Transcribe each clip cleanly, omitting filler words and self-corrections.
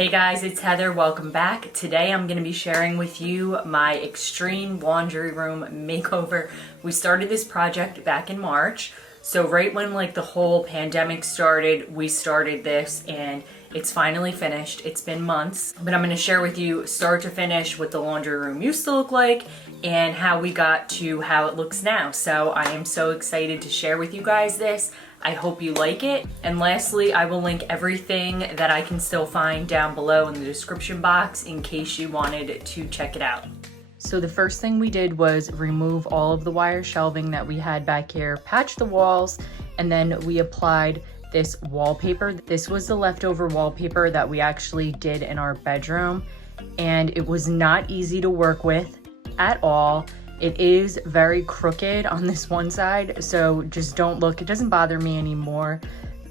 Hey guys, it's Heather. Welcome back. Today I'm going to be sharing with you my extreme laundry room makeover. We started this project back in March. So right when the whole pandemic started, we started this and it's finally finished. It's been months, but I'm going to share with you start to finish what the laundry room used to look like and how we got to how it looks now. So I am so excited to share with you guys this. I hope you like it. And lastly, I will link everything that I can still find down below in the description box in case you wanted to check it out. So the first thing we did was remove all of the wire shelving that we had back here, patch the walls, and then we applied this wallpaper. This was the leftover wallpaper that we actually did in our bedroom, and it was not easy to work with at all. It is very crooked on this one side, so just don't look. It doesn't bother me anymore,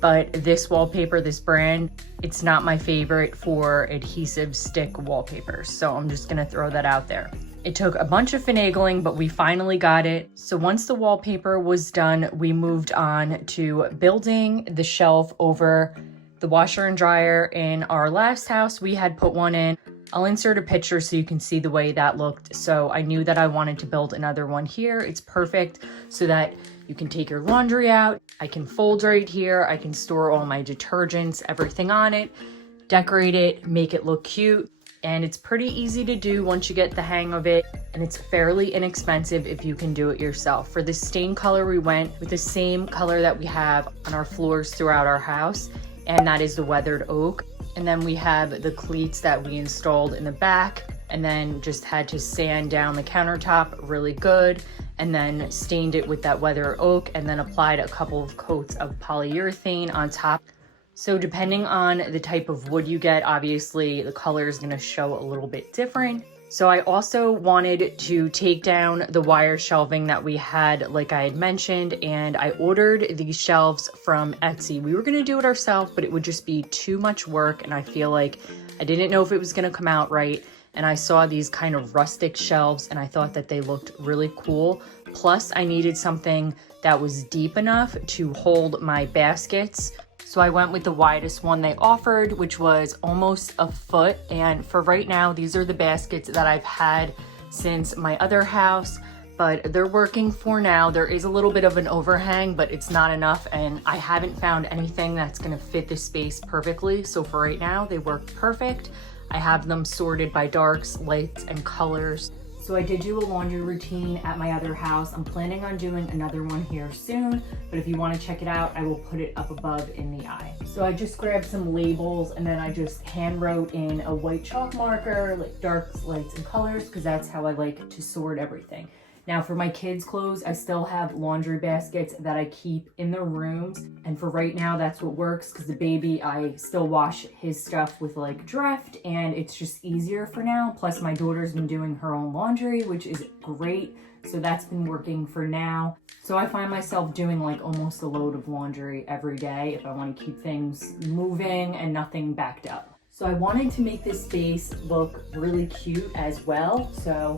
but this wallpaper, this brand, it's not my favorite for adhesive stick wallpapers, so I'm just gonna throw that out there. It took a bunch of finagling, but we finally got it. So once the wallpaper was done, we moved on to building the shelf over the washer and dryer. In our last house, we had put one in. I'll insert a picture so you can see the way that looked. So I knew that I wanted to build another one here. It's perfect so that you can take your laundry out. I can fold right here. I can store all my detergents, everything on it, decorate it, make it look cute. And it's pretty easy to do once you get the hang of it. And it's fairly inexpensive if you can do it yourself. For the stain color, we went with the same color that we have on our floors throughout our house, and that is the weathered oak. And then we have the cleats that we installed in the back, and then just had to sand down the countertop really good, and then stained it with that weathered oak, and then applied a couple of coats of polyurethane on top. So depending on the type of wood you get, obviously the color is going to show a little bit different. So I also wanted to take down the wire shelving that we had, like I had mentioned, and I ordered these shelves from Etsy. We were going to do it ourselves, but it would just be too much work, and I feel like I didn't know if it was going to come out right. And I saw these kind of rustic shelves, and I thought that they looked really cool. Plus, I needed something that was deep enough to hold my baskets. So I went with the widest one they offered, which was almost a foot. And for right now, these are the baskets that I've had since my other house, but they're working for now. There is a little bit of an overhang, but it's not enough. And I haven't found anything that's gonna fit the space perfectly. So for right now, they work perfect. I have them sorted by darks, lights, and colors. So I did do a laundry routine at my other house. I'm planning on doing another one here soon, but if you want to check it out, I will put it up above in the eye. So I just grabbed some labels and then I just hand wrote in a white chalk marker, like darks, lights, and colors, because that's how I like to sort everything. Now for my kids' clothes, I still have laundry baskets that I keep in the rooms. And for right now, that's what works, because the baby, I still wash his stuff with Drift, and it's just easier for now. Plus my daughter's been doing her own laundry, which is great. So that's been working for now. So I find myself doing almost a load of laundry every day if I want to keep things moving and nothing backed up. So I wanted to make this space look really cute as well. So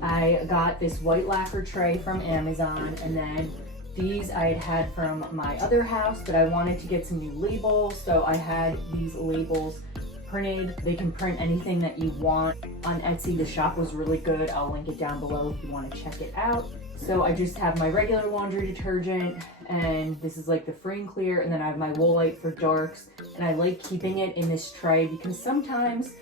I got this white lacquer tray from Amazon, and then these I had had from my other house, but I wanted to get some new labels. So I had these labels printed. They can print anything that you want on Etsy. The shop was really good. I'll link it down below if you want to check it out. So I just have my regular laundry detergent, and this is the free and clear, and then I have my Woolite for darks, and I like keeping it in this tray because sometimes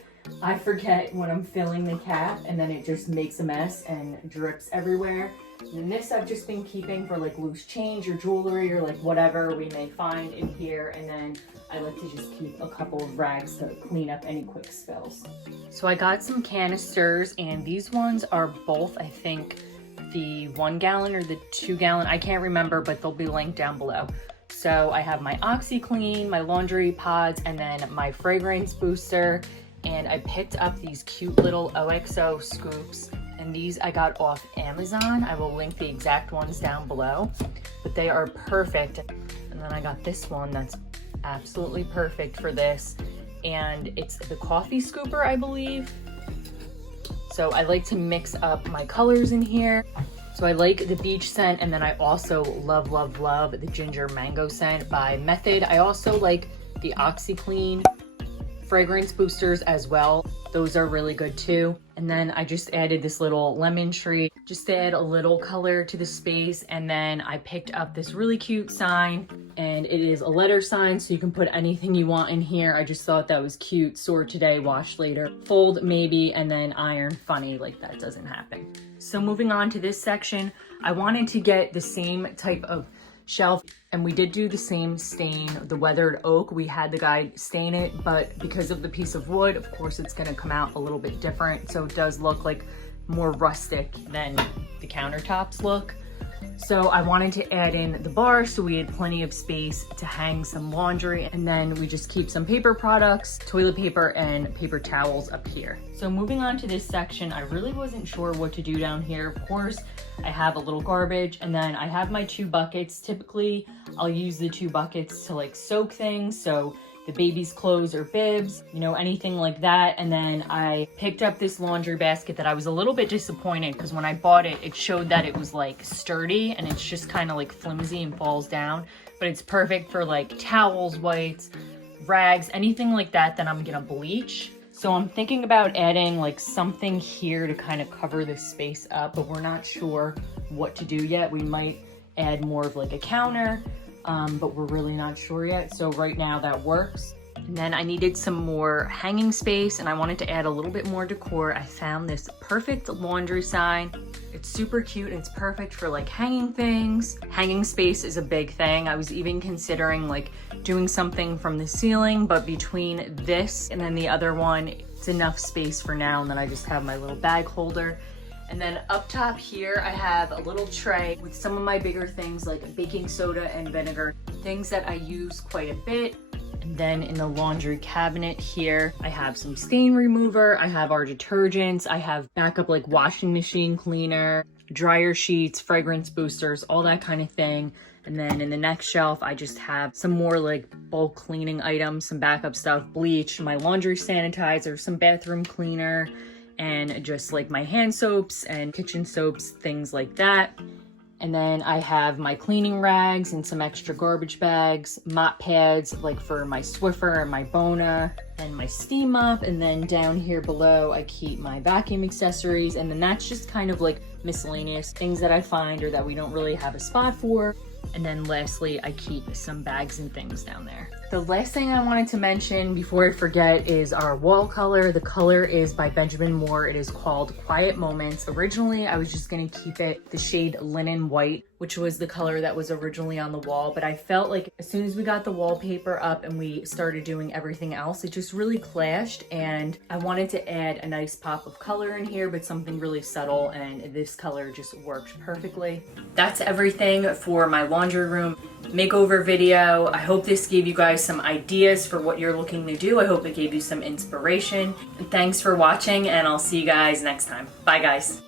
I forget when I'm filling the cap and then it just makes a mess and drips everywhere. And this I've just been keeping for loose change or jewelry or whatever we may find in here. And then I like to just keep a couple of rags to clean up any quick spills. So I got some canisters, and these ones are both, I think, the 1 gallon or the 2 gallon. I can't remember, but they'll be linked down below. So I have my OxyClean, my laundry pods, and then my fragrance booster. And I picked up these cute little OXO scoops, and these I got off Amazon. I will link the exact ones down below, but they are perfect. And then I got this one that's absolutely perfect for this, and it's the coffee scooper, I believe. So I like to mix up my colors in here. So I like the beach scent, and then I also love, love, love the ginger mango scent by Method. I also like the OxyClean fragrance boosters as well. Those are really good too. And then I just added this little lemon tree just to add a little color to the space. And then I picked up this really cute sign, and it is a letter sign, so you can put anything you want in here. I just thought that was cute. Sort today, wash later, fold maybe, and then iron. Funny, like that doesn't happen. So moving on to this section, I wanted to get the same type of shelf, and we did do the same stain, the weathered oak. We had the guy stain it, but because of the piece of wood, of course it's going to come out a little bit different, so it does look like more rustic than the countertops look. So I wanted to add in the bar so we had plenty of space to hang some laundry, and then we just keep some paper products, toilet paper, and paper towels up here. So moving on to this section, I really wasn't sure what to do down here. Of course, I have a little garbage, and then I have my 2 buckets. Typically, I'll use the 2 buckets to like soak things, so the baby's clothes or bibs, you know, anything like that. And then I picked up this laundry basket that I was a little bit disappointed because when I bought it, it showed that it was like sturdy and it's just kind of like flimsy and falls down. But it's perfect for like towels, whites, rags, anything like that I'm gonna bleach. So I'm thinking about adding like something here to kind of cover this space up, but we're not sure what to do yet. We might add more of like a counter, but we're really not sure yet. So right now that works. And then I needed some more hanging space, and I wanted to add a little bit more decor. I found this perfect laundry sign. It's super cute. It's perfect for like hanging things. Hanging space is a big thing. I was even considering like doing something from the ceiling, but between this and then the other one, it's enough space for now. And then I just have my little bag holder. And then up top here, I have a little tray with some of my bigger things like baking soda and vinegar, things that I use quite a bit. And then in the laundry cabinet here, I have some stain remover, I have our detergents, I have backup like washing machine cleaner, dryer sheets, fragrance boosters, all that kind of thing. And then in the next shelf, I just have some more like bulk cleaning items, some backup stuff, bleach, my laundry sanitizer, some bathroom cleaner, and just like my hand soaps and kitchen soaps, things like that. And then I have my cleaning rags and some extra garbage bags, mop pads like for my Swiffer and my Bona, and my steam mop. And then down here below, I keep my vacuum accessories. And then that's just kind of like miscellaneous things that I find or that we don't really have a spot for. And then lastly, I keep some bags and things down there. The last thing I wanted to mention before I forget is our wall color. The color is by Benjamin Moore. It is called Quiet Moments. Originally, I was just gonna keep it the shade Linen White, which was the color that was originally on the wall. But I felt like as soon as we got the wallpaper up and we started doing everything else, it just really clashed. And I wanted to add a nice pop of color in here, but something really subtle. And this color just worked perfectly. That's everything for my laundry room makeover video. I hope this gave you guys some ideas for what you're looking to do. I hope it gave you some inspiration. And thanks for watching, and I'll see you guys next time. Bye guys.